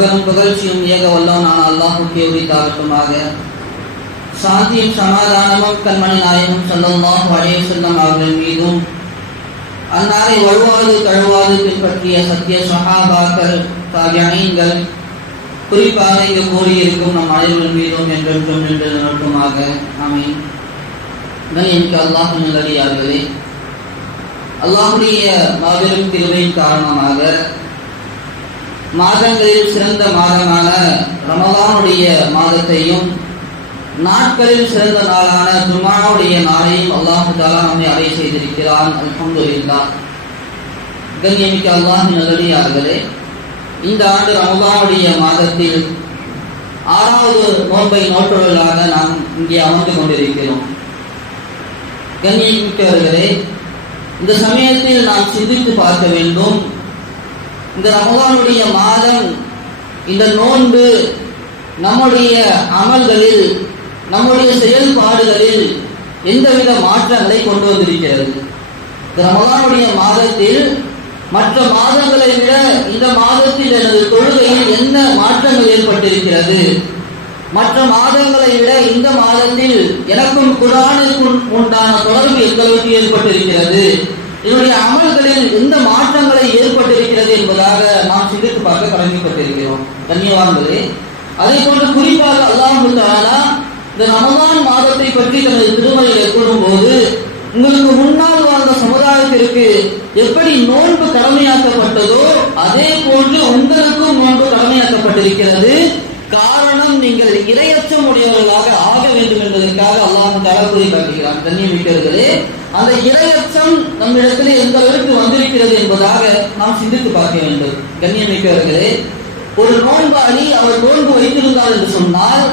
புகழும் புகழ்ச்சியும் ஏக வல்லவனான அல்லாஹுக்கே உரித்தாகட்டுமாக. சாந்தியும் சமாதானமும் கண்மணி நாயகம் சொல்லமாக அலைஹி செல்லும் அவர்கள் மீதும் அன்னாரை வழுவாது தழுவாது பின்பற்றிய சத்திய சகாபாக்கள் தாபியீன்கள் குறிப்பாக இங்கு கூறியிருக்கும் நம் அனைவர்கள் மீதும் என்றென்றும் நின்று நிறுத்துமாக ஆமீன். எனக்கு அல்லாஹ் நல்லடியார்களே. அல்லாஹுடைய மாபெரும் திருவையின் காரணமாக மாதங்களில் சிறந்த மாதமான ரமதானுடைய மாதத்தையும் நாட்களில் சிறந்த நாளான ஜுமாவுடைய நாளையும் அல்லாஹு தாலா நம்மை அறை செய்திருக்கிறான். அல்ஹம்துலில்லாஹ் கண்ணியமிக்க அல்லாஹ் நல்லடியார்களே இந்த ஆண்டு ரமதானுடைய மாதத்தில் ஆறாவது நோன்பை நோட்டுகளாக நாம் இங்கே அமர்ந்து கொண்டிருக்கிறோம். கண்ணியமிக்கவர்களே இந்த சமயத்தில் நாம் சிந்தித்து பார்க்க வேண்டும். இந்த ரமதானுடைய மாதம் இந்த நோன்பு நம்முடைய அமல்களில் நம்முடைய செயல்பாடுகளில் எந்தவித மாற்றங்களை கொண்டு வந்திருக்கிறது? இந்த ரமலானுடைய மாதத்தில் மற்ற மாதங்களை விட இந்த மாதத்தில் எனது தொழுகையில் என்ன மாற்றங்கள் ஏற்பட்டிருக்கிறது? மற்ற மாதங்களை விட இந்த மாதத்தில் எனக்கும் குரானுக்கும் உண்டான தொடர்பு எந்த அளவுக்கு ஏற்பட்டிருக்கிறது? என்னுடைய அமல்களில் எந்த மாற்றங்களை ஏற்பட்டு இருக்கிறது என்பதாக நாம் சிந்தித்து பார்க்க கடமைப்பட்டிருக்கிறோம். கண்ணியவான்களே அதே போன்று குறிப்பாக அல்லாஹு இந்த ரமதான் மாதத்தை பற்றி தனது திருமலையில் கூறும்போது உங்களுக்கு முன்னால் வாழ்ந்த சமுதாயத்திற்கு எப்படி நோன்பு கடமையாக்கப்பட்டதோ அதே போன்று உங்களுக்கும் நோன்பு கடமையாக்கப்பட்டிருக்கிறது. காரணம் நீங்கள் இரையச்சம் உடையவர்களாக ஆக வேண்டும் என்பதற்காக அல்லாஹ் தலா கூறி காட்டுகிறான். கண்ணியமிக்கவர்களே அந்த இரையச்சம் நம்மிடத்தில் எந்த அளவுக்கு வந்திருக்கிறது என்பதாக நாம் சிந்தித்து பார்க்க வேண்டும். கண்ணியமிக்கவர்களே ஒரு நோன்பாளி அவர் நோன்பு வைத்திருந்தார் என்று சொன்னால்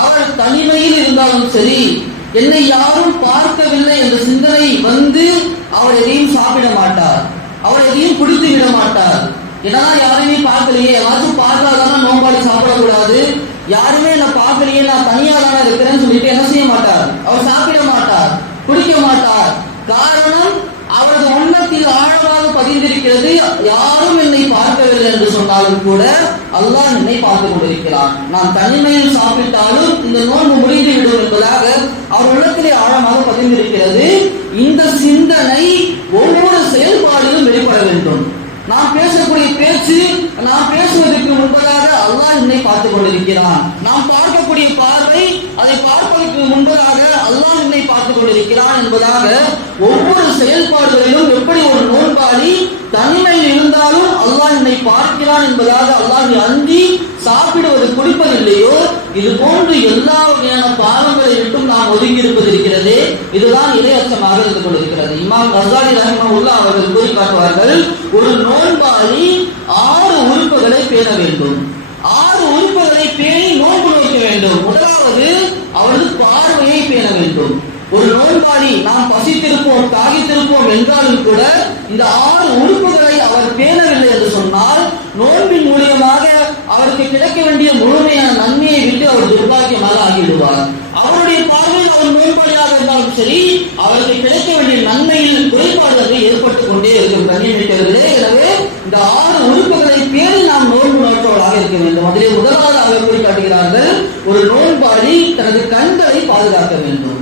அவர் தனிமையில் இருந்தாலும் சரி என்னை யாரும் பார்க்கவில்லை என்ற சிந்தனை வந்து அவர் எதையும் சாப்பிட மாட்டார். அவர் எதையும் குடித்து விட மாட்டார். என்னதான் யாரையுமே பார்க்கலையே. யாராச்சும் பார்த்தாதானே நோம்பாடி சாப்பிடக்கூடாது. யாருமே என்ன பார்க்கலையே. நான் தனியா தானே இருக்கிறேன்னு சொல்லிட்டு என்ன செய்ய மாட்டார்? அவர் சாப்பிட மாட்டார். குடிக்க மாட்டார். காரணம் அவரது உள்ளத்தில் ஆழமாக பதிந்திருக்கிறது. யாரும் என்னை பார்க்கவில்லை என்று சொன்னாலும் கூட அல்லாஹ் என்னை பார்த்து கொண்டிருக்கிறார் நான் தனிமையில் சாப்பிட்டாலும் இந்த நோன்பு முடிந்து விடும் என்பதாக அவர் உள்ளத்திலே ஆழமாக பதிந்திருக்கிறது. இந்த சிந்தனை ஒவ்வொரு செயல்பாடிலும் வெளிப்பட வேண்டும். நாம் பேசக்கூடிய பேச்சு நாம் பேசுவதற்கு முன்பதாக அல்லாஹ் என்னை பார்த்து கொண்டிருக்கிறான். நாம் பார்க்கக்கூடிய பார்வை அதை பார்ப்பதற்கு முன்பதாக அல்லாஹ் என்னை பார்த்து கொண்டிருக்கிறான் என்பதாக ஒவ்வொரு செயல்பாடுகளிலும் எப்படி ஒரு நோயாளி தனிமையில் இருந்தாலும் அல்லாஹ் என்னை பார்க்கிறான் என்பதாக அல்லாஹ் அந்தி சாப்பிடுவது குடிப்பதில்லையோ? இது போன்று எல்லா வகையான பாவங்களை விட்டும் நாம் ஒதுங்கி இருப்பது இருக்கிறது இதுதான் இரையச்சமாக இருந்து கொண்டிருக்கிறது. இமாம் கசாலி ரஹிமவுல்லா அவர்கள் கூறி காட்டுவார்கள் ஒரு நோன்பாளி ஆறு உறுப்புகளை பேண வேண்டும். ஆறு உறுப்புகளை பேணி நோன்பு நோக்க வேண்டும். முதலாவது அவரது பார்வையை பேண வேண்டும். ஒரு நோய்வாளி நாம் பசித்திருப்போம் தாகித்திருப்போம் என்றாலும் கூட இந்த ஆறு உறுப்புகளை அவர் பேணவில்லை என்று சொன்னால் நோன்பின் மூலியமாக அவருக்கு கிடைக்க வேண்டிய முழுமையான நன்மையை விட்டு அவர் துர்பாக்கியமாக ஆகிவிடுவார் அவருடைய பார்வையில் அவர் நோன்பாளியாக இருந்தாலும் சரி அவருக்கு கிடைக்க வேண்டிய நன்மையில் குறைபாடுகள் ஏற்பட்டுக் கொண்டே இருக்கும் கண்ணியமிக்கிறதுலே எனவே இந்த ஆறு உறுப்புகளை பேணி நாம் நோன்பு நோற்றவர்களாக இருக்க வேண்டும் அதிலே முதலாவது அவர் கூறி காட்டுகிறார்கள் ஒரு நோன்பாளி தனது கண்களை பாதுகாக்க வேண்டும்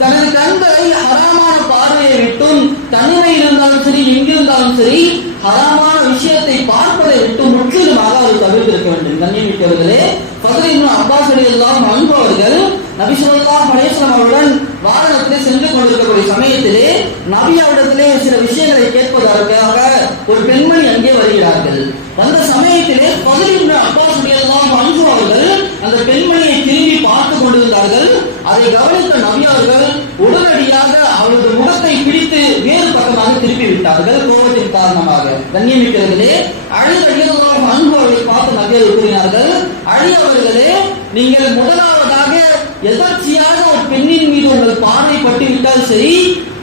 தனது கண்களை ஹராமான பார்வையை விட்டும் தனிமையில் இருந்தாலும் சரி எங்கிருந்தாலும் சரி ஹராமான விஷயத்தை பார்ப்பதை விட்டு முற்றிலுமாக அவர் தவிர்த்திருக்க வேண்டும் கண்ணியமிக்கவர்களே பதில் அப்பாஸ் அலி எல்லாம் அன்பவர்கள் நபிசுல்லா மலேஸ்வரம் அவருடன் வாகனத்திலே சென்று கொண்டிருக்கக்கூடிய சமயத்திலே நபி அவரிடத்திலே சில விஷயங்களை கேட்பதற்காக ஒரு பெண்மணி அங்கே வருகிறார்கள். வந்த சமயத்திலே பதில் அப்பாஸ் அலி எல்லாம் அன்பு அவர்கள் அந்த பெண்மணியை திரும்பி பார்த்து கொண்டிருந்தார்கள். அதை கவனித்த நபி அவர்கள் உடனடியாக அவரது முகத்தை பிடித்து வேறு பக்கமாக திருப்பி விட்டார்கள் கோபத்தின் காரணமாக. கண்ணியமிக்கிறர்களே அழி அழியதாக அன்பு அவர்களை பார்த்து நபியர் கூறினார்கள் அழி அவர்களே நீங்கள் முதலாவதாக எதர்ச்சியாக ஒரு பெண்ணின் மீது உங்கள் பார்வை பட்டுவிட்டால் சரி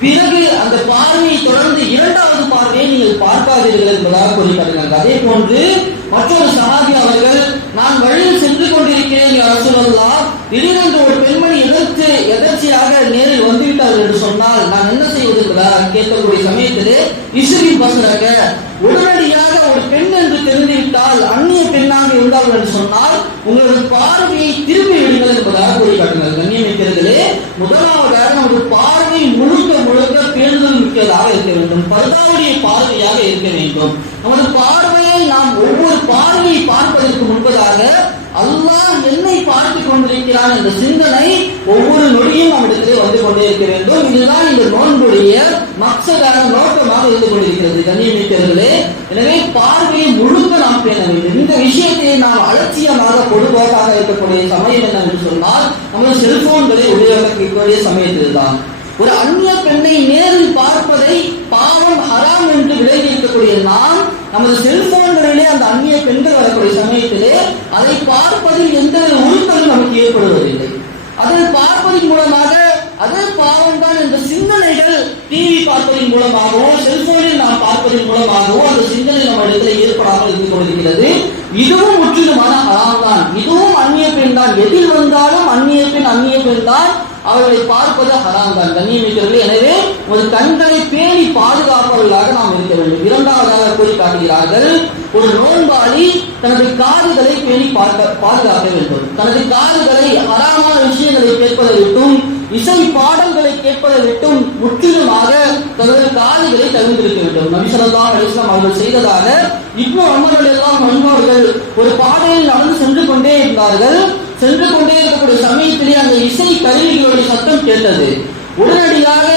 பிறகு அந்த பார்வையை தொடர்ந்து இரண்டாவது பார்வையை நீங்கள் பார்க்காதீர்கள் என்பதாக கூறி அதே போன்று மற்றொரு சமாதி அவர்கள் நான் வழியில் சென்று கொண்டிருக்கிறேன் என்று சொல்லலாம் திடீரென்று ஒரு பெண்மணி எதிர்த்து எதர்ச்சியாக நேரில் வந்துவிட்டார்கள் என்று சொன்னால் நான் என்ன செய்வது என்பதாக கேட்கக்கூடிய சமயத்திலே இசுரின் பசராக உடனடியாக ஒரு பெண் என்று தெரிந்துவிட்டால் அந்நிய பெண்ணாக இருந்தார்கள் என்று சொன்னால் உங்களது பார்வையை திரும்பி விடுங்கள் என்பதாக கூறி காட்டினார் கண்ணியமிக்கிறதுலே முதலாவதாக நமது பார்வை முழுக்க முழுக்க பேணுதல் மிக்கதாக இருக்க வேண்டும். பர்தாவுடைய பார்வையாக இருக்க வேண்டும். நமது பார்வையை நாம் ஒவ்வொரு பார்வையை பார்ப்பதற்கு முன்பதாக அல்லாஹ் என்னை பார்த்து கொண்டிருக்கிறான் என்ற சிந்தனை ஒவ்வொரு நொடியும் அவனிடத்திலே வந்து கொண்டே இருக்க வேண்டும். இதுதான் இந்த நோன்புடைய மக்சதான நோக்கமாக இருந்து கொண்டிருக்கிறது. கண்ணியமிக்கிறர்களே எனவே பார்வையை முழுக்க நாம் பேண வேண்டும். இந்த விஷயத்தை நாம் அலட்சியமாக பொதுவாக இருக்கக்கூடிய சமயம் என்னவென்று சொன்னால் நமது செல்போன்களை உபயோகிக்கக்கூடிய சமயத்தில் தான் ஒரு அந்நிய பெண்ணை நேரில் பார்ப்பதை பாவம் ஹராம் என்று விலகி இருக்கக்கூடிய நாம் நமது செல்போன் அந்த அந்நிய பெண்கள் வரக்கூடிய சமயத்திலே அதை பார்ப்பதில் எந்த உறுத்தலும் நமக்கு ஏற்படுவதில்லை. அதை பார்ப்பதன் மூலமாக அது பாவம் தான் என்ற சிந்தனைகள் டிவி பார்ப்பதன் மூலமாகவோ செல்போனில் நாம் பார்ப்பதன் மூலமாகவோ அந்த சிந்தனை நம்ம இடத்துல ஏற்படாமல் இருந்து கொண்டிருக்கிறது. இதுவும் முற்றிலுமான ஹராம் தான் இதுவும் அந்நிய பெண் தான் எதில் வந்தாலும் அந்நிய பெண் அந்நிய பெண் தான் அவர்களை பார்ப்பது ஹராம் தான். கண்ணியமிக்கிறவர்கள் எனவே ஒரு கண்களை பேணி பாதுகாப்பவர்களாக நாம் இருக்க வேண்டும். இரண்டாவதாக கூறி காட்டுகிறார்கள் ஒரு நோன்பாளி தனது காதுகளை பேணி பார்க்க பாதுகாக்க வேண்டும். தனது காதுகளை ஹராமான விஷயங்களை கேட்பதை விட்டும் இசை பாடல்களை கேட்பதை விட்டும் முற்றிலுமாக தனது காதுகளை தகுந்திருக்க வேண்டும். நபிசல்லா அலிஸ்லாம் அவர்கள் செய்ததாக இப்போ அமர்கள் எல்லாம் அன்பவர்கள் ஒரு பாதையில் நடந்து சென்று கொண்டே இருந்தார்கள். சென்று கொண்டே இருக்கக்கூடிய சமயத்திலே அந்த இசை கருவிகளுடைய சத்தம் கேட்டது. உடனடியாக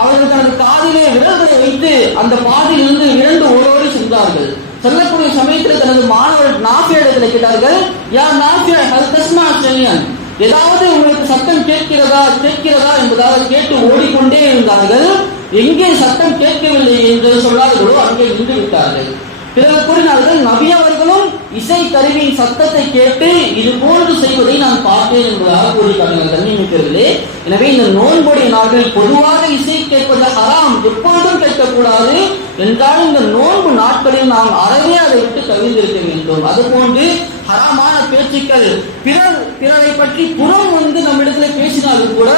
அவர்கள் தனது காதிலே விரல்களை வைத்து அந்த பாதையிலிருந்து இரண்டு ஓரோடு சென்றார்கள். செல்லக்கூடிய சமயத்தில் தனது மாணவர் நாஃபியிடத்தில் கேட்டார்கள் யார் நாஃபியா ஹல் தஸ்மா செல்லியன் ஏதாவது உங்களுக்கு சத்தம் கேட்கிறதா கேட்கிறதா என்பதாக கேட்டு ஓடிக்கொண்டே இருந்தார்கள். எங்கே சத்தம் கேட்கவில்லை என்று சொல்லாதவர்களோ அங்கே நின்று விட்டார்கள். பிறகு கூறினார்கள் நபி அவர்களும் இசை கருவியின் சத்தத்தை கேட்டு இது போன்று செய்வதை நான் பார்த்தேன் என்பதாக கூறி கண்ணியமிக்கிறதே எனவே இந்த நோன்புடைய நாட்கள் பொதுவாக இசை கேட்பது ஹராம் எப்பொழுதும் கேட்கக்கூடாது என்றாலும் இந்த நோன்பு நாட்களில் நாம் அறவே அதை விட்டு தவிர்த்திருக்க வேண்டும். அதுபோன்று ஹராமான பேச்சுக்கள் பிறர் பிறரை பற்றி புறம் வந்து நம்மிடத்துல பேசினாலும் கூட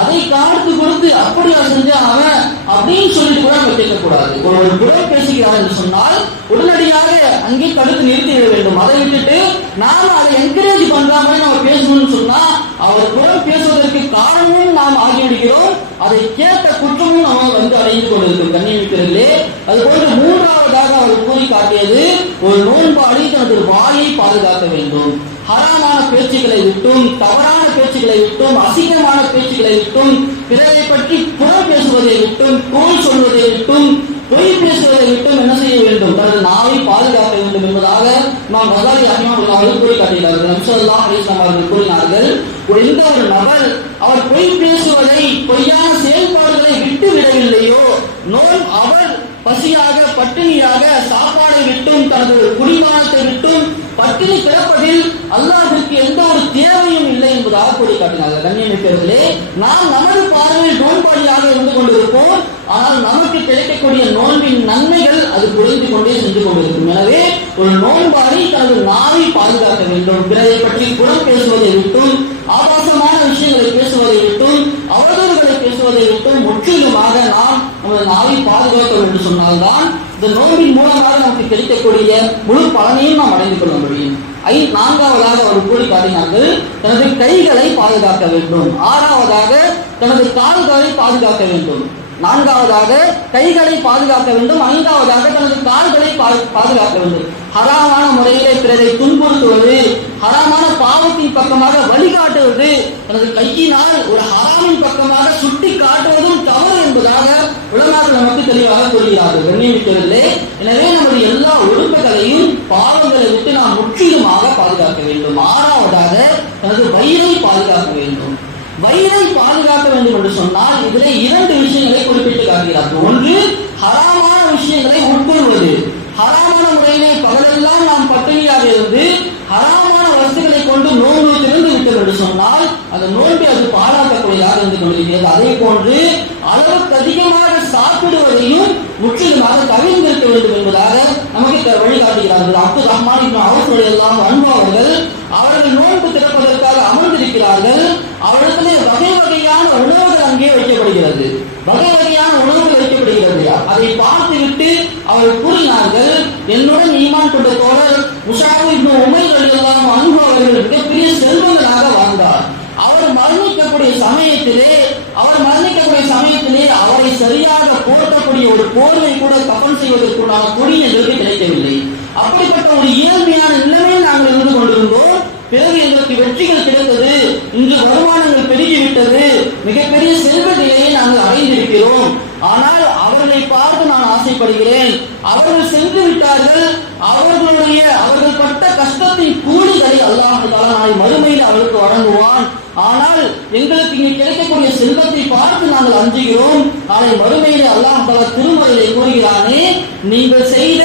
அதை காத்து கொடுத்து அப்படி செஞ்ச அவன் அப்படின்னு சொல்லிட்டு கூட நம்ம கேட்கக்கூடாது ஒரு ஒரு புறம் பேசுகிறார் என்று சொன்னால் உடனடியாக அங்கே தடுத்து நிறுத்திவிட வேண்டும். அதை விட்டுட்டு நாம அதை என்கரேஜ் பண்ற மாதிரி நம்ம பேசணும்னு சொன்னா அவர் புறம் பேசுவதற்கு காரணமும் நாம் ஆகிவிடுகிறோம். அதை கேட்ட குற்றமும் நாம் வந்து அடைந்து கொண்டிருக்கும். கண்ணியமிக்கிறதிலே அது போன்று மூன்றாவதாக அவர் கூறி காட்டியது ஒரு நோன்பாளி தனது வாயை பாதுகாக்க வேண்டும். ஹராமான பேச்சுக்களை விட்டும் தவறான பேச்சுக்களை விட்டும் அசிங்கமான பேச்சுக்களை விட்டும் பிறரை பற்றி புறம் பேசுவதை விட்டும் கோல் சொல்வதை விட்டும் பொய் பேசுவதை விட்டும் என்ன செய்ய வேண்டும்? தனது நாவை பாதுகாக்க வேண்டும் என்பதாக நாம் மதாரி அஹ்மது அவர்கள் கூறி காட்டினார்கள் நம்சல்லா அலிஸ்லாம் அவர்கள் கூறினார்கள் ஒரு எந்த ஒரு நபர் அவர் பொய் பேசுவதை பொய்யான செயல்பாடுகளை விட்டு விடவில்லையோ நோய் அவர் பசியாக பட்டினியாக சாப்பாடை விட்டும் தனது குடிமானத்தை விட்டும் பட்டினி கிடப்பதில் அல்லாஹிற்கு எந்த ஒரு தேவையும் இல்லை என்பதாக கூறி காட்டினார்கள் கண்ணியமிக்கவர்களே நாம் நமது பார்வையில் நோன்பாளியாக இருந்து கொண்டிருப்போம். ஆனால் நமக்கு கிடைக்கக்கூடிய நோன்பின் நன்மைகள் அது புரிந்து கொண்டே சென்று கொண்டிருக்கும். எனவே ஒரு நோன்பாளி தனது நாவை பாதுகாக்க வேண்டும். பிறரை பற்றி புறம் பேசுவதை விட்டும் ஆபாசமான விஷயங்களை பேசுவதை விட்டும் அவதூறுகளை விட்டு முற்றிலுமாக நாம் நமது நாவை பாதுகாக்க வேண்டும் சொன்னால்தான் இந்த நோன்பின் மூலமாக நமக்கு கிடைக்கக்கூடிய முழு பலனையும் நாம் அடைந்து கொள்ள முடியும். ஐ நான்காவதாக அவர் கூறி காட்டினார்கள் தனது கைகளை பாதுகாக்க வேண்டும். ஆறாவதாக தனது கால்களை பாதுகாக்க வேண்டும். நான்காவதாக கைகளை பாதுகாக்க வேண்டும். ஐந்தாவதாக தனது கால்களை பாதுகாக்க வேண்டும். ஹராமான முறையிலே பிறரை துன்புறுத்துவது ஹராமான பாவத்தின் பக்கமாக வழிகாட்டுவது தனது கையினால் ஒரு ஹராமின் பக்கமாக சுட்டி காட்டுவதும் தவறு என்பதாக உலமாக்கள் நமக்கு தெளிவாக கூறுகிறார்கள் கண்ணியமிக்கவில்லை எனவே நமது எல்லா உறுப்புகளையும் பாவங்களை விட்டு நாம் முற்றிலுமாக பாதுகாக்க வேண்டும். ஆறாவதாக தனது வயிறை பாதுகாக்க வேண்டும். வயிறை பாதுகாக்க வேண்டும் என்று சொன்னால் இதில் இரண்டு விஷயங்களை குறிப்பிட்டு காட்டுகிறார்கள் ஒன்று ஹராமான விஷயங்களை உட்கொள்வது. ஹராமான முறையிலே பகலெல்லாம் நாம் பட்டினியாக இருந்து ஹராமான வசதிகளை கொண்டு நோன்பு திறந்து விட்டது என்று சொன்னால் அந்த நோன்பை அது பாழாக்கக்கூடியதாக இருந்து கொண்டிருக்கிறது. அதே போன்று அளவுக்கு அதிகமாக சாப்பிடுவதையும் முற்றிலுமாக தவிர்ந்திருக்க வேண்டும் என்பதாக நமக்கு வழிகாட்டுகிறார்கள் அப்து ரஹ்மான் இப்போ அவர்களுடைய எல்லாம் அன்பு அவர்கள் அவர்கள் நோன்பு திறப்பதற்காக அமர்ந்திருக்கிறார்கள். அவரிடத்திலே வகை வகையான உணவுகள் அங்கே வைக்கப்படுகிறது. வகை வகையான உணவுகள் வைக்கப்படுகிறது. அதை பார்த்துவிட்டு அவர்கள் கூறினார்கள் என்னுடன் ஈமான் கொண்ட தோழர் உஷாவு இன்னும் உமைகள் எல்லாம் அன்பு அவர்கள் மிகப்பெரிய செல்வங்களாக வாழ்ந்தார். அவர் மரணிக்கக்கூடிய சமயத்திலே அவர் மரணிக்கக்கூடிய சமயத்திலே அவரை சரியாக போட்ட இருக்கக்கூடிய ஒரு போர்வை கூட கப்பல் செய்வதற்குண்டான துணி எங்களுக்கு கிடைக்கவில்லை. அப்படிப்பட்ட ஒரு இயல்மையான நிலைமையில் நாங்கள் இருந்து கொண்டிருந்தோம். பிறகு எங்களுக்கு வெற்றிகள் கிடைத்தது. இன்று வருமானங்கள் பெருகிவிட்டது. மிகப்பெரிய செல்வ நிலையை நாங்கள் அடைந்திருக்கிறோம். ஆனால் அவர்களை பார்த்து நான் ஆசைப்படுகிறேன். அவர்கள் சென்று விட்டார்கள். அவர்களுடைய அவர்கள் பட்ட கஷ்டத்தின் கூலிகளை அல்லாஹ் நாளை மறுமையில் அவருக்கு வழங்குவான். ஆனால் எங்களுக்கு இங்கு கிடைக்கக்கூடிய செல்வத்தை பார்த்து நாங்கள் அஞ்சுகிறோம். நாளை மறுமையிலே அல்லாஹ் பல திருமறையிலே கூறுகிறானே நீங்கள் செய்த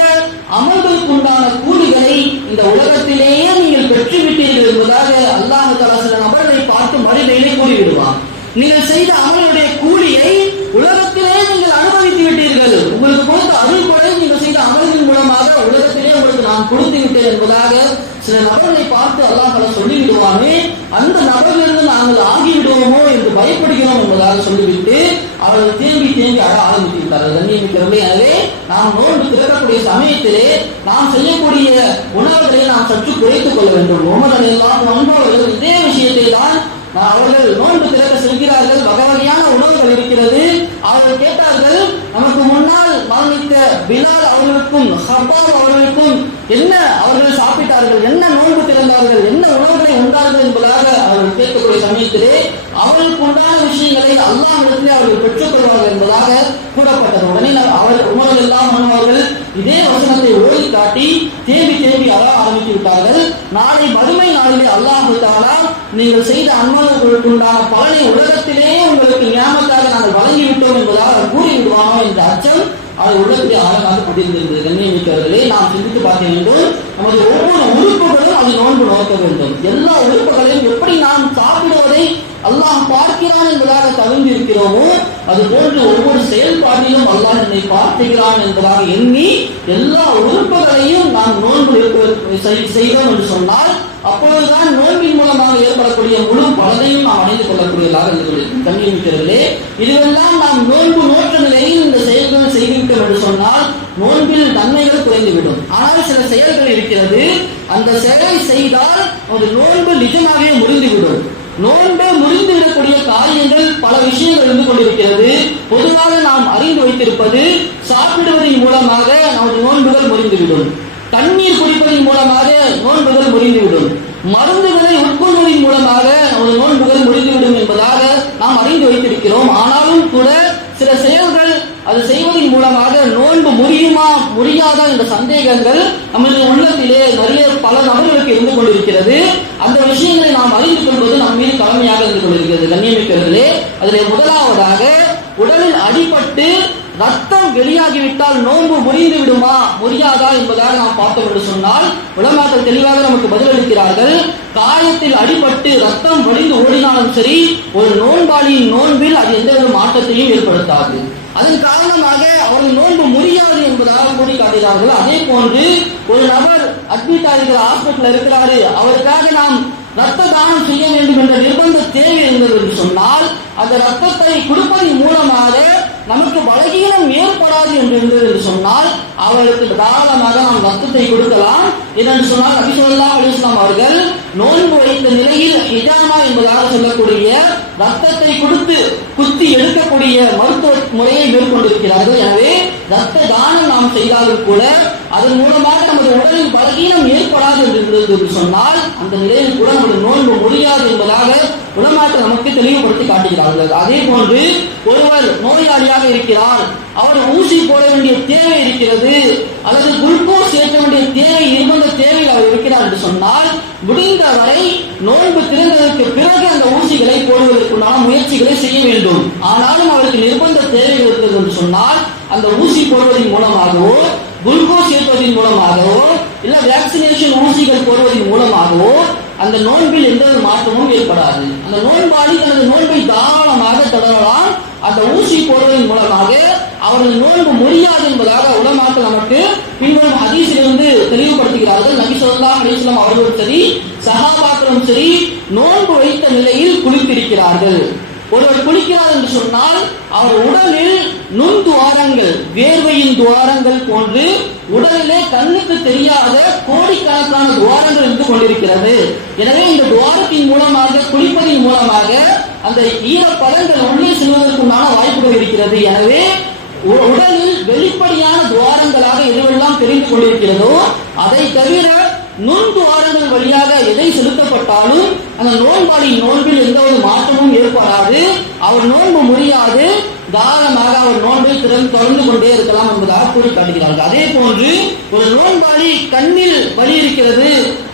அமல்களுக்குண்டான கூலிகளை இந்த உலகத்திலேயே நீங்கள் பெற்றுவிட்டீர்கள் என்பதாக அல்லாஹ் தஆலா சில நபர்களை பார்த்து மறுமையிலே கூறிவிடுவான் நீங்கள் செய்த அமலுடைய கூலியை உலகத்திலே நீங்கள் அனுபவித்து விட்டீர்கள் உங்களுக்கு கொடுத்த அருள் கொடை நீங்கள் செய்த அமல்கள் மூலமாக உலகத்திலே நான் கொடுத்து விட்டேன் என்பதாக சில நபர்களை பார்த்து அல்லாஹால சொல்லி விடுவானே அந்த நபர்களிருந்து நாங்கள் ஆகிவிடுவோமோ என்று பயப்படுகிறோம் என்பதாக சொல்லிவிட்டு அவர்கள் தேம்பி தேம்பி அழ ஆரம்பித்து விட்டார்கள் கண்ணியமிக்கிறவர்களே எனவே நாம் நோன்பு திறக்கக்கூடிய சமயத்திலே நாம் செய்யக்கூடிய உணவுகளை நாம் சற்று குறைத்துக் கொள்ள வேண்டும். உமர் எல்லாம் நண்பர்கள் இதே விஷயத்தை தான் அவர்கள் நோன்பு திறக்க செல்கிறார்கள். வகை வகையான உணவுகள் இருக்கிறது. அவர்கள் கேட்டார்கள் நமக்கு முன்னால் மரணித்த பிலால் அவர்களுக்கும் ஹப்பாப் அவர்களுக்கும் என்ன அவர்கள் சாப்பிட்டார்கள் என்ன நோன்பு திறந்தார்கள் என்ன உணவுகளை உண்டார்கள் என்பதாக அவர்கள் விஷயத்திலே அவர்களுக்கு உண்டான விஷயங்களை அல்லாஹ்விடத்திலே அவர்கள் பெற்றுக்கொள்வார்கள் என்பதாக கூறப்பட்டது. உடனே நான் அவர் உணவு எல்லாம் அவர்கள் இதே வசனத்தை ஓடி காட்டி தேவி தேவி அழ ஆரம்பித்து விட்டார்கள். நாளை மறுமை நாளிலே அல்லாஹ் தாலா நீங்கள் செய்த அன்பர்களுக்கு உண்டான பலனை உலகத்திலே உங்களுக்கு ஞாபகத்தாக நாங்கள் வழங்கிவிட்டோம் என்பதாக அவர் கூறிவிடுவானோ என்ற அச்சம் அது உள்ளத்திலே ஆழமாக கொண்டிருந்தது கண்ணியமிக்கவர்களே நாம் சிந்தித்து பார்க்க வேண்டும். நமது ஒவ்வொரு உறுப்புகளும் அது நோன்பு நோக்க வேண்டும். எல்லா உறுப்புகளையும் அல்லாஹ் பார்க்கிறான் என்பதாக தகுந்து இருக்கிறோமோ அது போன்று ஒவ்வொரு செயல்பாட்டிலும் அல்லாஹ் என்னை பார்த்துகிறான் என்பதாக எண்ணி எல்லா உறுப்புகளையும் நாம் நோன்பு செய்- செய்தோம் என்று சொன்னால் அப்பொழுதுதான் நோன்பின் மூலமாக ஏற்படக்கூடிய முழு பலனையும் நாம் அடைந்து கொள்ளக்கூடியதாக இருக்கிறது இதுவெல்லாம் நாம் நோன்பு நோற்ற நிலையில் இந்த செயல்கள் செய்துவிட்டோம் என்று சொன்னால் நோன்பில் நன்மைகள் குறைந்துவிடும். ஆனால் சில செயல்கள் இருக்கிறது அந்த செயலை செய்தால் ஒரு நோன்பு நிஜமாகவே முடிந்துவிடும். நோன்பு முறிந்து விடக்கூடிய காரியங்கள் பல விஷயங்கள் இருந்து கொண்டிருக்கிறது. பொதுவாக நாம் அறிந்து வைத்திருப்பது சாப்பிடுவதன் மூலமாக நமது நோன்புகள் முறிந்துவிடும். தண்ணீர் குடிப்பதன் மூலமாக நோன்புகள் முறிந்துவிடும். மருந்துகளை உட்கொள்வதன் மூலமாக நமது நோன்புகள் முறிந்துவிடும் என்பதாக நாம் அறிந்து வைத்திருக்கிறோம் ஆனாலும் கூட சில செயல்கள் அது செய்வதன் மூலமாக நோன்பு முறியுமா முடியாதா என்ற சந்தேகங்கள் நமது உள்ளத்திலே நிறைய பல நபர்களுக்கு இருந்து கொண்டிருக்கிறது. அந்த விஷயங்களை நாம் அறிந்து கொள்வது நம் மீது கடமையாக இருந்து கொண்டிருக்கிறது. கண்ணியமிக்கிறதுலே அதில் முதலாவதாக உடலில் அடிபட்டு ரத்தம் வெளியாகிவிட்டால் நோன்பு முறிந்து விடுமா முடியாதா என்பதாக நாம் பார்த்தோம் என்று சொன்னால் உலமாக்கள் தெளிவாக நமக்கு பதிலளிக்கிறார்கள். காயத்தில் அடிபட்டு ரத்தம் வடிந்து ஓடினாலும் சரி ஒரு நோன்பாளியின் நோன்பில் அது எந்த ஒரு மாற்றத்தையும் ஏற்படுத்தாது. அதன் காரணமாக அவர்கள் நோன்பு முடியாது காட்டுகிறார்கள் அதே போன்று ஒரு நபர் அட்மிட் ஆகிற ஹாஸ்பிட்டல் இருக்கிறாரு அவருக்காக நாம் ரத்த தானம் செய்ய வேண்டும் என்ற நிர்பந்த தேவை இருந்தது என்று சொன்னால் அந்த ரத்தத்தை கொடுப்பதன் மூலமாக நமக்கு பலகீனம் ஏற்படாது என்று இருந்தது என்று சொன்னால் அவர்களுக்கு தாராளமாக நாம் ரத்தத்தை கொடுக்கலாம். என்று சொன்னால் நபி அலிஸ்லாம் அவர்கள் நோன்பு வைத்த நிலையில் இஜாமா என்பதாக சொல்லக்கூடிய ரத்தத்தை கொடுத்து குத்தி எடுக்கக்கூடிய மருத்துவ முறையை மேற்கொண்டிருக்கிறார்கள். எனவே ரத்த தானம் நாம் செய்தாலும் கூட அதன் மூலமாக நமது உடலில் பலகீனம் ஏற்படாது என்று இருந்தது என்று சொன்னால் அந்த நிலையில் கூட நமது நோன்பு முடியாது என்பதாக உலமாக்கள் நமக்கு தெளிவுபடுத்தி காட்டுகிறார்கள். அதே போன்று ஒருவர் நோயாளியாக இருக்கிறார். அவர் ஊசி போட வேண்டிய தேவை இருக்கிறது அல்லது குளுக்கோஸ் ஏற்ற வேண்டிய தேவை நிர்பந்த தேவை அவர் இருக்கிறார் என்று சொன்னால் முடிந்த வரை நோன்பு திறந்ததற்கு பிறகு அந்த ஊசிகளை போடுவதற்குண்டான முயற்சிகளை செய்ய வேண்டும். ஆனாலும் அவருக்கு நிர்பந்த தேவை இருக்கிறது என்று சொன்னால் அந்த ஊசி போடுவதன் மூலமாகவோ குளுக்கோஸ் ஏற்றுவதன் மூலமாகவோ இல்ல வேக்சினேஷன் ஊசிகள் போடுவதன் மூலமாகவோ அந்த நோன்பில் எந்த ஒரு மாற்றமும் ஏற்படாது. அந்த நோன்பாளி தனது நோன்பை தாராளமாக தொடரலாம். அந்த ஊசி போடுவதன் மூலமாக அவர்கள் நோன்பு முடியாது என்பதாக உலமாக்கள் நமக்கு பின்வரும் ஹதீஸிலிருந்து தெளிவுபடுத்துகிறார்கள். நபி சொல்லா அலிஸ்லாம் அவர்களும் சரி சஹாபாக்களும் சரி நோன்பு வைத்த நிலையில் குளித்திருக்கிறார்கள். ஒருவர் குளிக்கிறார் என்று சொன்னால் அவர் உடலில் நுண் துவாரங்கள் வேர்வையின் துவாரங்கள் போன்று உடலிலே கண்ணுக்கு தெரியாத கோடிக்கணக்கான துவாரங்கள் இருந்து கொண்டிருக்கிறது. எனவே இந்த துவாரத்தின் மூலமாக குளிப்பதின் மூலமாக அந்த ஈரப்பதங்கள் உள்ளே செல்வதற்குண்டான வாய்ப்புகள் இருக்கிறது. எனவே உடலில் வெளிப்படையான துவாரங்களாக எதுவெல்லாம் தெரிந்து கொண்டிருக்கிறதோ அதை தவிர நுண் துவாரங்கள் வழியாக எதை செலுத்தப்பட்டாலும் அந்த நோன்பாளின் நோன்பில் எந்த ஒரு மாற்றமும் ஏற்படாது. அவர் நோன்பு முடியாது தாராளமாக அவர் நோன்பை திறன் தொடர்ந்து கொண்டே இருக்கலாம் என்பதாக கூறி காட்டுகிறார்கள் அதே போன்று ஒரு நோன்பாளி கண்ணில் வலி இருக்கிறது.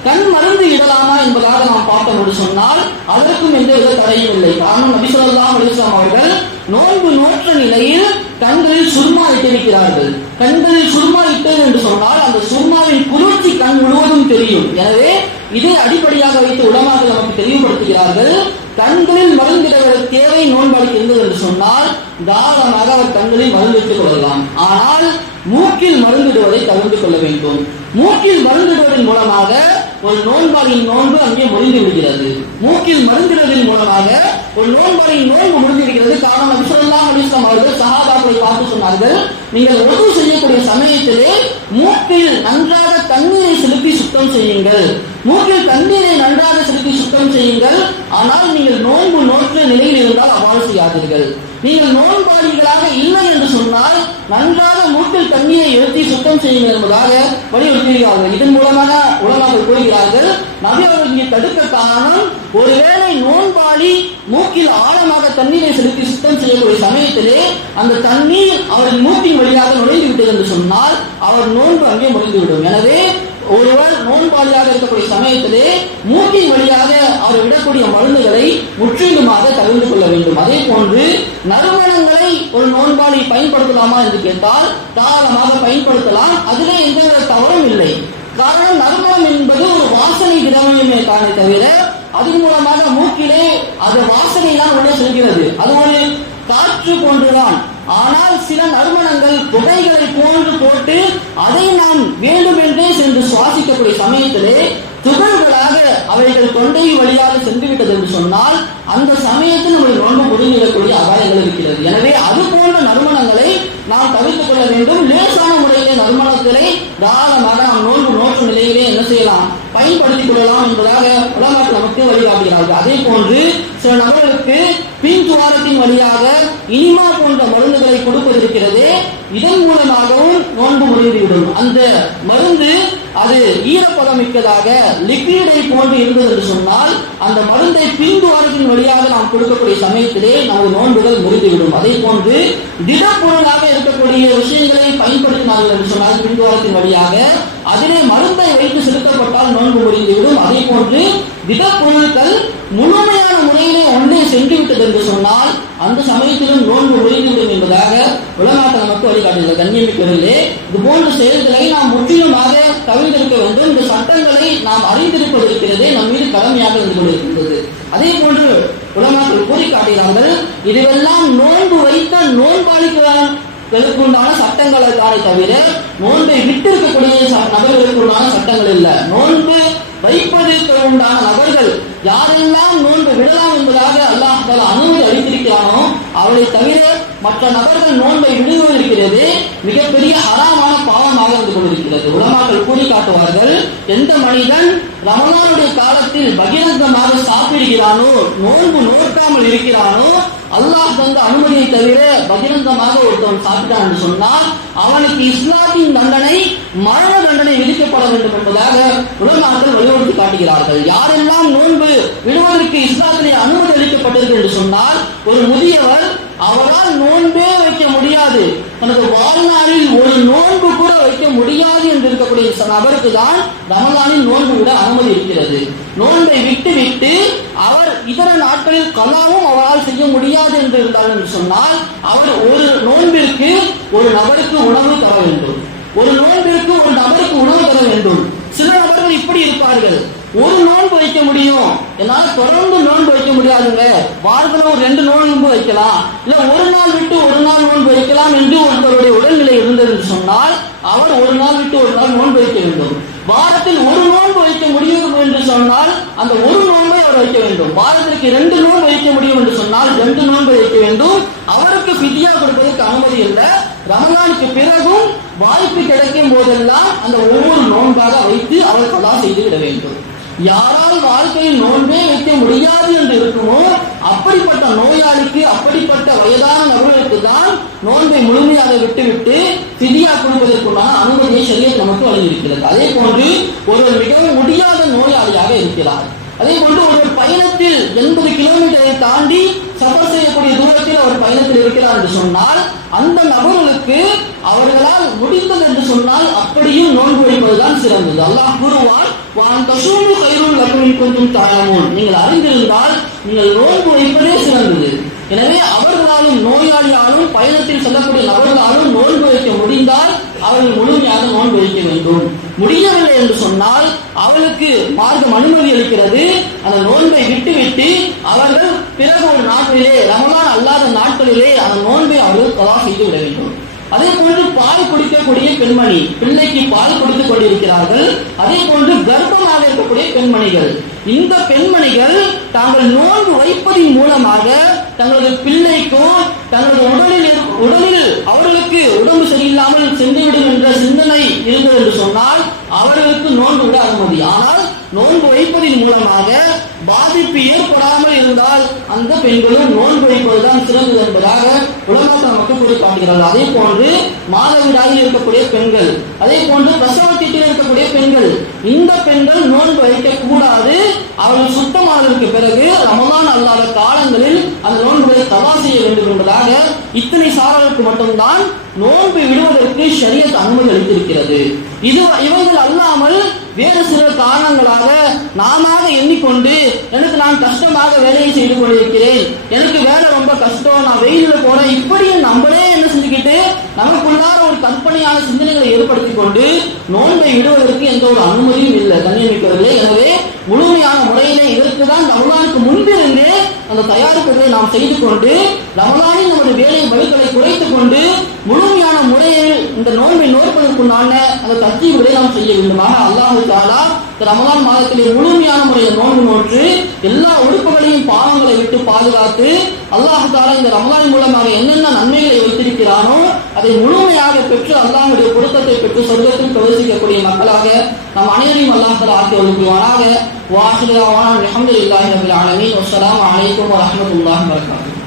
கண் மருந்து இடலாமா என்பதாக நாம் பார்த்தோம் என்று சொன்னால் அதற்கும் எந்த வித தடையும் இல்லை. காரணம் நபி ஸல்லல்லாஹு அவர்கள் நோன்பு நோற்ற நிலையில் கண்களில் சுர்மா இட்டிருக்கிறார்கள். கண்களில் சுர்மா இட்டது என்று சொன்னால் அந்த சுர்மாவின் குளிர்ச்சி கண் முழுவதும் தெரியும். எனவே இதை அடிப்படையாக வைத்து உலமாக்கள் நமக்கு தெளிவுபடுத்துகிறார்கள். கண்களில் மருந்திடுவது தேவை நோன்பாடு இருந்தது என்று சொன்னால் தாராளமாக அவர் கண்களில் மருந்திட்டுக் கொள்ளலாம். ஆனால் மூக்கில் மருந்திடுவதை தவிர்த்து கொள்ள வேண்டும். மூக்கில் மருந்திடுவதன் மூலமாக ஒரு நோன்பாளியின் நோன்பு அங்கே முடிந்து விடுகிறது மூக்கில் மருந்திடுவதன் மூலமாக ஒரு நோன்பாளியின் நோன்பு முடிந்திருக்கிறது. காரணம் நபிசல்லாம் அலிஸ்லாம் அவர்கள் சகாபாக்களை பார்த்து சொன்னார்கள். நீங்கள் ஒது செய்யக்கூடிய சமயத்திலே மூக்கில் நன்றாக தண்ணீரை செலுத்தி சுத்தம் செய்யுங்கள். மூக்கில் தண்ணீரை நன்றாக செலுத்தி சுத்தம் செய்யுங்கள். ஆனால் நீங்கள் நோன்பு நோற்ற நிலையில் இருந்தால் அவ்வாறு செய்யாதீர்கள். நீங்கள் நோன்பாளிகளாக இல்லை என்று சொன்னால் நன்றாக மூக்கில் தண்ணீரை எழுத்தி சுத்தம் செய்யுங்கள் என்பதாக வலியுறுத்துகிறார்கள் இதன் மூலமாக உலகங்கள் செய்கிறார்கள். நபி அவர்கள் இங்கே தடுக்க காரணம் ஒருவேளை நோன்பாளி மூக்கில் ஆழமாக தண்ணீரை செலுத்தி சுத்தம் செய்யக்கூடிய சமயத்திலே அந்த தண்ணீர் அவரின் மூக்கின் வழியாக நுழைந்து விட்டது என்று சொன்னால் அவர் நோன்பு அங்கே முடிந்துவிடும். எனவே ஒருவர் நோன்பாளியாக இருக்கக்கூடிய சமயத்திலே மூக்கின் வழியாக அவர் விடக்கூடிய மருந்துகளை முற்றிலுமாக தவிர்த்து கொள்ள வேண்டும். அதே போன்று நறுமணங்களை ஒரு நோன்பாளி பயன்படுத்தலாமா என்று கேட்டால் தாராளமாக பயன்படுத்தலாம். அதிலே எந்தவித தவறும் இல்லை காரணம் நறுமணம் என்பது ஒரு வாசனை திரவியமே காரணம் தவிர அதன் மூலமாக மூக்கிலே அது வாசனை தான் உள்ளே செல்கிறது. அது ஒரு காற்று போன்றுதான். ஆனால் சில நறுமணங்கள் புகைகளை போன்று போட்டு அதை நாம் வேண்டுமென்றே சென்று சுவாசிக்கக்கூடிய சமயத்திலே துகள்களாக அவைகள் தொண்டை வழியாக சென்று விட்டது என்று சொன்னால் அந்த சமயத்தில் நம்முடைய நோன்பு முடிந்துவிடக்கூடிய அபாயங்கள் இருக்கிறது. எனவே அது போன்ற நறுமணங்களை நாம் தவிர்த்துக் கொள்ள வேண்டும். லேசான முறையிலே நறுமணத்திலே தாராளமாக நாம் நோன்பு நோக்கும் நிலையிலே என்ன செய்யலாம்? பயன்படுத்திக் கொள்ளலாம் என்பதாக உலகத்தில் நமக்கு வழிகாட்டுகிறார்கள். அதே போன்று சில நபர்களுக்கு பின் துவாரத்தின் வழியாக இனிமா போன்ற மருந்துகளை கொடுப்பது இருக்கிறது. இதன் மூலமாகவும் நோன்பு முடிந்துவிடும். அந்த மருந்து அது ஈரப்பதம் மிக்கதாக லிக்விடை போன்று இருந்தது என்று சொன்னால் அந்த மருந்தை பின் துவாரத்தின் வழியாக நாம் கொடுக்கக்கூடிய சமயத்திலே நமது நோன்புகள் முறிந்துவிடும் அதே போன்று திடப்பொருளாக இருக்கக்கூடிய விஷயங்களை பயன்படுத்தினார்கள் என்று சொன்னால் பின் வழியாக அதிலே மருந்தை வைத்து செலுத்தப்பட்டால் நோன்பு முறிந்துவிடும் அதே போன்று திடப்பொருட்கள் முழுமையான முறை ஒன்றே சென்று விட்டது என்று சொன்னால் அந்த சமயத்திலும் நோன்பு ஒழிந்துவிடும் என்பதாக உலகாட்ட நமக்கு வழிகாட்டுகிறது கண்ணியமிக்கவர்களே இது போன்ற செயல்களை நாம் முற்றிலுமாக தவிர்த்திருக்க வேண்டும். இந்த சட்டங்களை நாம் அறிந்திருப்பது நம் மீது கடமையாக இருந்து கொண்டிருக்கின்றது. அதே போன்று உலமாக்கள் கூறி காட்டுகிறார்கள் இதுவெல்லாம் நோன்பு வைத்த நோன்பாளிக்கு உண்டான சட்டங்களை தானே தவிர நோன்பை விட்டு இருக்கக்கூடிய ச- நபர்களுக்கு உண்டான சட்டங்கள் இல்லை. நோன்பு வைப்பதற்கு உண்டான நபர்கள் யாரெல்லாம் நோன்பு விடலாம் என்பதாக அல்லாஹ் பல அனுமதி அளித்திருக்கிறானோ அவளை தவிர மற்ற நபர்கள் நோன்பை விடுவதற்கிறது இருக்கிறது மிகப்பெரிய ஹராமான பாவமாக இருந்து கொண்டிருக்கிறது. உலமாக்கள் கூறி காட்டுவார்கள் எந்த மனிதன் ரமலானுடைய காலத்தில் பகிரங்கமாக சாப்பிடுகிறானோ நோன்பு நோக்காமல் இருக்கிறானோ அல்லாஹ் தந்த அனுமதியை தவிர பகிரங்கமாக ஒருத்தவன் சாப்பிட்டான் என்று சொன்னால் அவனுக்கு இஸ்லாமின் தண்டனை மரண தண்டனை விதிக்கப்பட வேண்டும் என்பதாக உலமாக்கள் வலியுறுத்தி காட்டுகிறார்கள். யாரெல்லாம் நோன்பு விடுவதற்கு இஸ்லாத்திலே அனுமதி அளிக்கப்பட்டிருக்கு என்று சொன்னால் ஒரு முதியவர் அவரால் நோன்பே வைக்க முடியாது. தனது வாழ்நாளில் ஒரு நோன்பு கூட வைக்க முடியாது என்று இருக்கக்கூடிய நபருக்கு தான் ரமலானில் நோன்பு விட அனுமதி இருக்கிறது. நோன்பை விட்டு விட்டு அவர் இதர நாட்களில் கலாவும் அவரால் செய்ய முடியாது என்று இருந்தார் என்று சொன்னால் அவர் ஒரு நோன்பிற்கு ஒரு நபருக்கு உணவு தர வேண்டும். ஒரு நோன்பிற்கு ஒரு நபருக்கு உணவு தர வேண்டும். சில நபர்கள் இப்படி இருப்பார்கள். ஒரு நோன்பு வைக்க முடியும். என்னால தொடர்ந்து நோன்பு வைக்க முடியாதுங்க. வாரத்துல ஒரு ரெண்டு நோன்பு வைக்கலாம். இல்ல ஒரு நாள் விட்டு ஒரு நாள் நோன்பு வைக்கலாம் என்று ஒருவருடைய உடல்நிலை இருந்தது என்று சொன்னால் அவர் ஒரு நாள் விட்டு ஒரு நாள் நோன்பு வைக்க வேண்டும். வாரத்தில் ஒரு நோன்பு வைக்க முடியும் என்று சொன்னால் அந்த ஒரு நோன்பை அவர் வைக்க வேண்டும். வாரத்திற்கு ரெண்டு நோன்பு வைக்க முடியும் என்று சொன்னால் ரெண்டு நோன்பு வைக்க வேண்டும். அவருக்கு பிதியா கொடுப்பதற்கு அனுமதி இல்லை. ரமலானுக்கு பிறகும் வாய்ப்பு கிடைக்கும் போதெல்லாம் அந்த ஒவ்வொரு நோன்பாக வைத்து அவர் கலா செய்து விட வேண்டும். யாரால் வாழ்க்கையில் நோன்பே வைக்க முடியாது என்று இருக்குமோ அப்படிப்பட்ட நோயாளிக்கு அப்படிப்பட்ட வயதான நபர்களுக்கு தான் நோன்பை முழுமையாக விட்டுவிட்டு திதியா கொடுப்பதற்குண்டான அனுமதியை சரியத் நமக்கு வழங்கியிருக்கிறது. அதே போன்று ஒருவர் மிகவும் முடியாத நோயாளியாக இருக்கிறார். அதே போன்று ஒரு பயணத்தில் எண்பது கிலோமீட்டரை தாண்டி சஃபர் செய்யக்கூடிய தூரத்தில் அவர் பயணத்தில் இருக்கிறார் என்று சொன்னால் அந்த நபர்களுக்கு அவர்களால் முடிந்தது என்று சொன்னால் அப்படியும் நோன்பு வைப்பதுதான் சிறந்தது. அல்லாஹ் கூறுவான் வான் தசூமு கைரூல் கொஞ்சம் தாழமோன் நீங்கள் அறிந்திருந்தால் நீங்கள் நோன்பு வைப்பதே சிறந்தது. எனவே அவர்களாலும் நோயாளியாலும் பயணத்தில் செல்லக்கூடிய நபர்களாலும் நோன்பு வைக்க முடிந்தால் அவர்கள் முழுமையாக நோன்பு வைக்க வேண்டும். முடியவில்லை என்று சொன்னால் அவளுக்கு மார்க்கம் அனுமதி அளிக்கிறது. அந்த நோன்பை விட்டுவிட்டு அவர்கள் பிறகு ஒரு நாட்களிலே ரமலான் அல்லாத நாட்களிலே அந்த நோன்பை அவர்கள் கலா செய்து விட வேண்டும். அதே போன்று பால் குடிக்கக்கூடிய பெண்மணி பிள்ளைக்கு பால் கொடுத்துக் கொண்டிருக்கிறார்கள். அதே போன்று கர்ப்பமாக இருக்கக்கூடிய பெண்மணிகள். இந்த பெண்மணிகள் தாங்கள் நோன்பு வைப்பதின் மூலமாக தங்களது பிள்ளைக்கும் தங்களது உடலில் உடலில் அவர்களுக்கு உடம்பு சரியில்லாமல் சென்றுவிடும் என்ற சிந்தனை இருந்தது என்று சொன்னால் அவர்களுக்கு நோன்பு விட அனுமதி ஆனால் நோன்பு வைப்பதின் மூலமாக பாதிப்பு ஏற்படாமல் இருந்தால் அந்த பெண்களும் நோன்பு வைப்பதுதான் சிறந்தது என்பதாக உலகத்தில் நமக்கு காட்டுகிறார்கள். அதே போன்று மாதவிடாயில் இருக்கக்கூடிய பெண்கள் அதே போன்று பிரசவத்திட்டில் இருக்கக்கூடிய பெண்கள் இந்த பெண்கள் நோன்பு வைக்க கூடாது அவர்கள் சுத்தமானதற்கு பிறகு ரமதான் அல்லாத காலங்களில் அந்த நோன்புகளை தவா செய்ய வேண்டும் என்பதாக இத்தனை சாரர்களுக்கு மட்டும்தான் நோன்பு விடுவதற்கு சரியத் அனுமதி அளித்திருக்கிறது. இது இவைகள் இல்லாமல் வேறு சில காரணங்களாக நாம எண்ணிக்கொண்டு எனக்கு நான் கஷ்டமாக வேலையை செய்து கொண்டிருக்கிறேன். எனக்கு வேலை ரொம்ப கஷ்டம். நான் வெயிலில் போறேன். இப்படியே நம்மளே என்ன செஞ்சுக்கிட்டு நமக்குள்ளார ஒரு கற்பனையான சிந்தனைகளை ஏற்படுத்திக் கொண்டு நோன்பை விடுவதற்கு எந்த ஒரு அனுமதியும் இல்லை. கண்ணியமிக்கவர்களே எனவே முழுமையான முறையிலே இதற்கு தான் தமிழ்நாட்டுக்கு முன்பிருந்தே அந்த தயாரிப்புகளை நாம் செய்து கொண்டு ரமலானில் நமது வேலை வலுக்களை குறைத்துக் கொண்டு முழுமையான முறையில் இந்த நோன்பை நோற்பதற்குண்டான அந்த தத்தீவுகளை நாம் செய்ய வேண்டுமாக அல்லாஹு தாலா ரமலான் மாதத்திலே முழுமையான முறையில் நோன்பு நோற்று எல்லா உறுப்புகளையும் பாவங்களை விட்டு பாதுகாத்து அல்லாஹு தாலா இந்த ரமலான் மூலமாக என்னென்ன நன்மைகளை வைத்திருக்கிறானோ அதை முழுமையாக பெற்று அல்லாஹுடைய பொருத்தத்தை பெற்று சொர்க்கத்தில் பிரவேசிக்கக்கூடிய மக்களாக நம் அனைவரையும் அல்லாஹ் தாலா ஆக்கி ஒதுக்குவானாக வாஹிதாவான அல்ஹம்துலில்லாஹி ரபில் ஆலமீன். வஸ்ஸலாமு அலைக்கும் வரஹ்மத்துல்லாஹி வரகாத்து